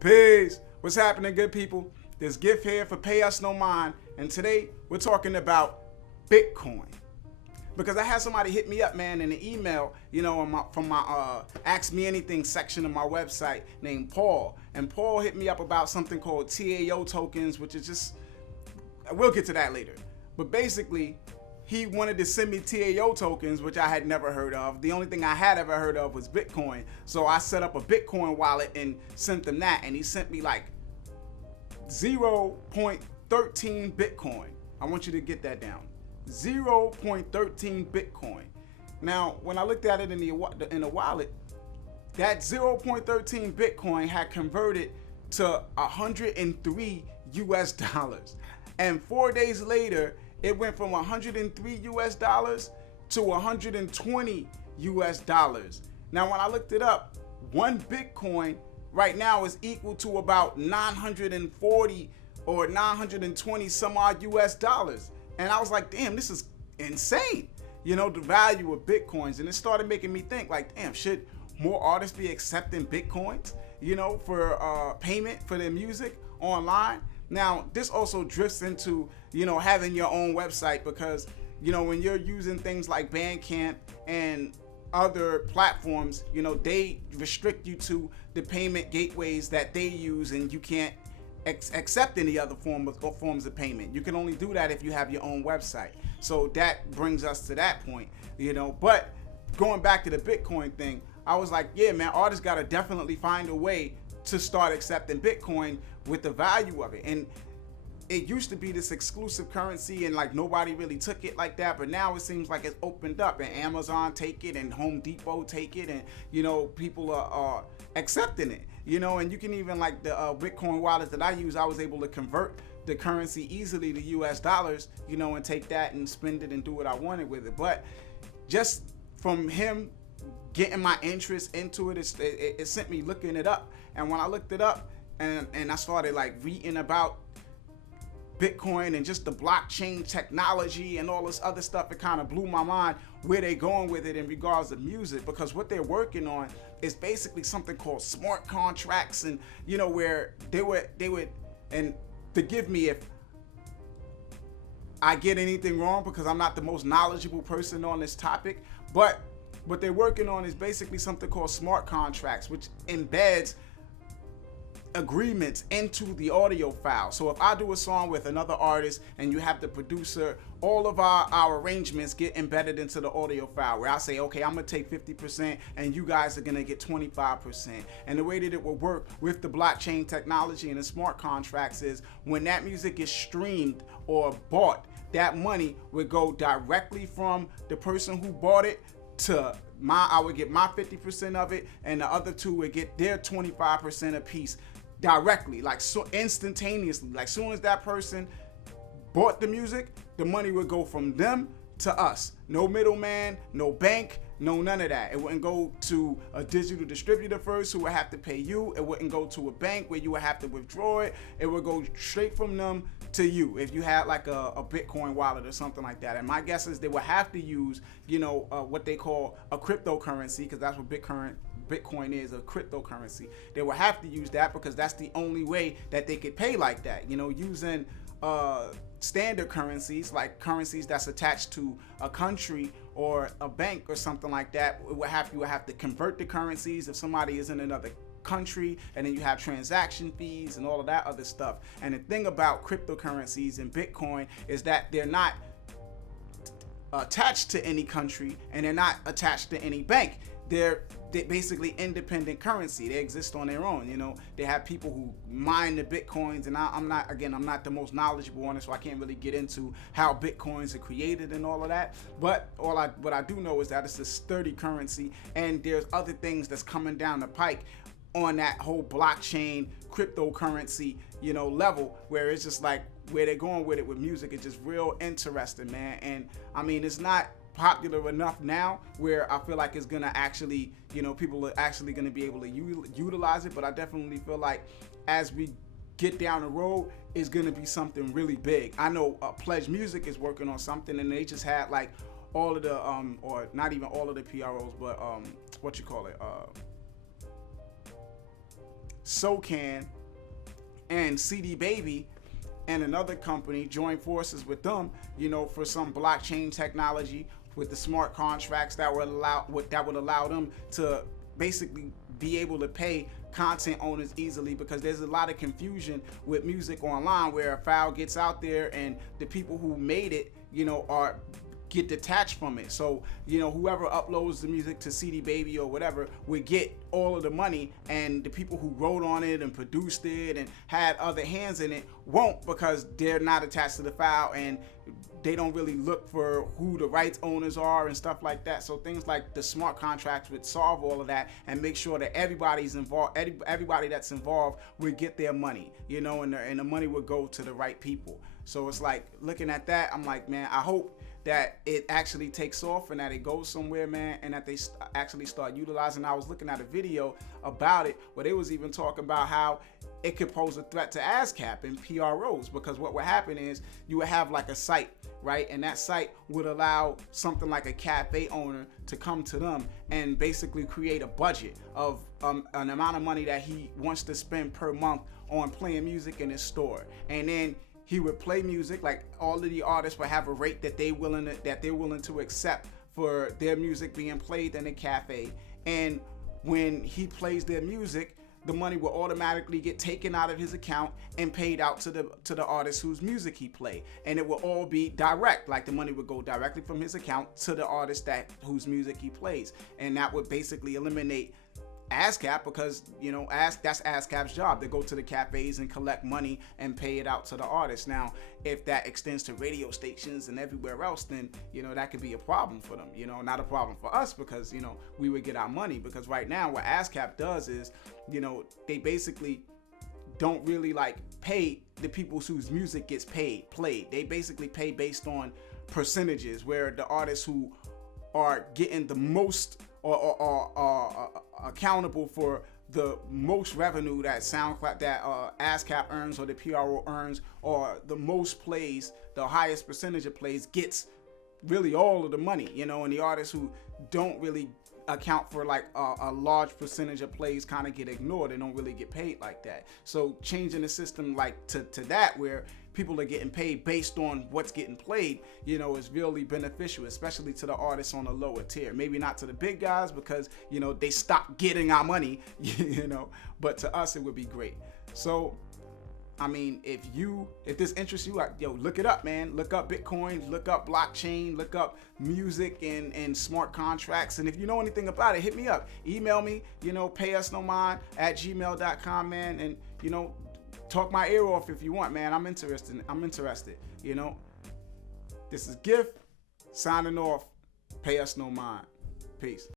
Peace. What's happening, good people? There's Gift here for Payusnomind, and today we're talking about Bitcoin. Because I had somebody hit me up, man, in an email, from my Ask Me Anything section of my website named Paul. And Paul hit me up about something called TAO tokens, which is just, we'll get to that later. But basically, he wanted to send me TAO tokens, which I had never heard of. The only thing I had ever heard of was Bitcoin. So I set up a Bitcoin wallet and sent him that. And he sent me like 0.13 Bitcoin. I want you to get that down. 0.13 Bitcoin. Now, when I looked at it in the wallet, that 0.13 Bitcoin had converted to 103 US dollars. And 4 days later, it went from 103 US dollars to 120 US dollars. Now, when I looked it up, one Bitcoin right now is equal to about 940 or 920 some odd US dollars. And I was like, damn, this is insane. The value of Bitcoins. And it started making me think like, damn, should more artists be accepting Bitcoins, for payment for their music online? Now, this also drifts into, having your own website because, when you're using things like Bandcamp and other platforms, they restrict you to the payment gateways that they use, and you can't accept any other forms of payment. You can only do that if you have your own website. So that brings us to that point, But going back to the Bitcoin thing, I was like, yeah, man, artists got to definitely find a way to start accepting Bitcoin with the value of it. And it used to be this exclusive currency and like nobody really took it like that, but now it seems like it's opened up and Amazon take it and Home Depot take it, and people are accepting it, and you can even like the Bitcoin wallet that I use, I was able to convert the currency easily to US dollars, and take that and spend it and do what I wanted with it. But just from him getting my interest into it, it sent me looking it up. And when I looked it up and I started like reading about Bitcoin and just the blockchain technology and all this other stuff, it kind of blew my mind where they're going with it in regards to music, because what they're working on is basically something called smart contracts, and where they would, and forgive me if I get anything wrong because I'm not the most knowledgeable person on this topic, but what they're working on is basically something called smart contracts, which embeds agreements into the audio file. So if I do a song with another artist and you have the producer, all of our arrangements get embedded into the audio file, where I say, okay, I'm gonna take 50% and you guys are gonna get 25%. And the way that it will work with the blockchain technology and the smart contracts is when that music is streamed or bought, that money would go directly from the person who bought it to I would get my 50% of it, and the other two would get their 25% a piece directly, like so instantaneously. Like soon as that person bought the music, the money would go from them to us. No middleman, no bank, no none of that. It wouldn't go to a digital distributor first who would have to pay you. It wouldn't go to a bank where you would have to withdraw it. It would go straight from them to you if you had like a Bitcoin wallet or something like that. And my guess is they would have to use, what they call a cryptocurrency, because that's what Bitcoin is, a cryptocurrency. They will have to use that because that's the only way that they could pay like that. Using standard currencies, like currencies that's attached to a country or a bank or something like that, you would have to convert the currencies if somebody is in another country, and then you have transaction fees and all of that other stuff. And the thing about cryptocurrencies and Bitcoin is that they're not attached to any country and they're not attached to any bank. They're basically independent currency. They exist on their own. They have people who mine the Bitcoins, and I'm not the most knowledgeable on it, so I can't really get into how Bitcoins are created and all of that. But what I do know is that it's a sturdy currency, and there's other things that's coming down the pike on that whole blockchain cryptocurrency, level, where it's just like where they're going with it with music is just real interesting, man. And I mean, it's not popular enough now where I feel like it's gonna actually, people are actually gonna be able to utilize it. But I definitely feel like as we get down the road, it's gonna be something really big. I know Pledge Music is working on something, and they just had like all of the or not even all of the PROs, but SoCan and CD Baby and another company join forces with them, for some blockchain technology with the smart contracts that would allow them to basically be able to pay content owners easily, because there's a lot of confusion with music online where a file gets out there and the people who made it, get detached from it. So, whoever uploads the music to CD Baby or whatever would get all of the money, and the people who wrote on it and produced it and had other hands in it won't, because they're not attached to the file and they don't really look for who the rights owners are and stuff like that. So things like the smart contracts would solve all of that and make sure that everybody's involved, everybody that's involved would get their money, and the money would go to the right people. So it's like, looking at that, I'm like, man, I hope that it actually takes off and that it goes somewhere, man, and that they actually start utilizing. I was looking at a video about it where they was even talking about how it could pose a threat to ASCAP and PROs, because what would happen is you would have like a site, right? And that site would allow something like a cafe owner to come to them and basically create a budget of an amount of money that he wants to spend per month on playing music in his store. And then he would play music, like all of the artists would have a rate that they're willing to accept for their music being played in a cafe. And when he plays their music, the money will automatically get taken out of his account and paid out to the artist whose music he played. And it will all be direct, like the money would go directly from his account to the artist whose music he plays. And that would basically eliminate ASCAP, because that's ASCAP's job. They go to the cafes and collect money and pay it out to the artists. Now, if that extends to radio stations and everywhere else, then that could be a problem for them. Not a problem for us, because we would get our money. Because right now, what ASCAP does is, they basically don't really pay the people whose music gets played. They basically pay based on percentages, where the artists who are getting the most or accountable for the most revenue that SoundCloud, that ASCAP earns, or the PRO earns, or the most plays, the highest percentage of plays, gets really all of the money, and the artists who don't really account for a large percentage of plays kind of get ignored and don't really get paid like that. So changing the system to that, where people are getting paid based on what's getting played, is really beneficial, especially to the artists on a lower tier. Maybe not to the big guys, because they stop getting our money, but to us it would be great. So I mean, if this interests you, look it up, man. Look up Bitcoin, look up blockchain, look up music and smart contracts. And if you know anything about it, hit me up. Email me, payusnomind@gmail.com, man. And, talk my ear off if you want, man. I'm interested. This is Gift signing off. Pay us no mind. Peace.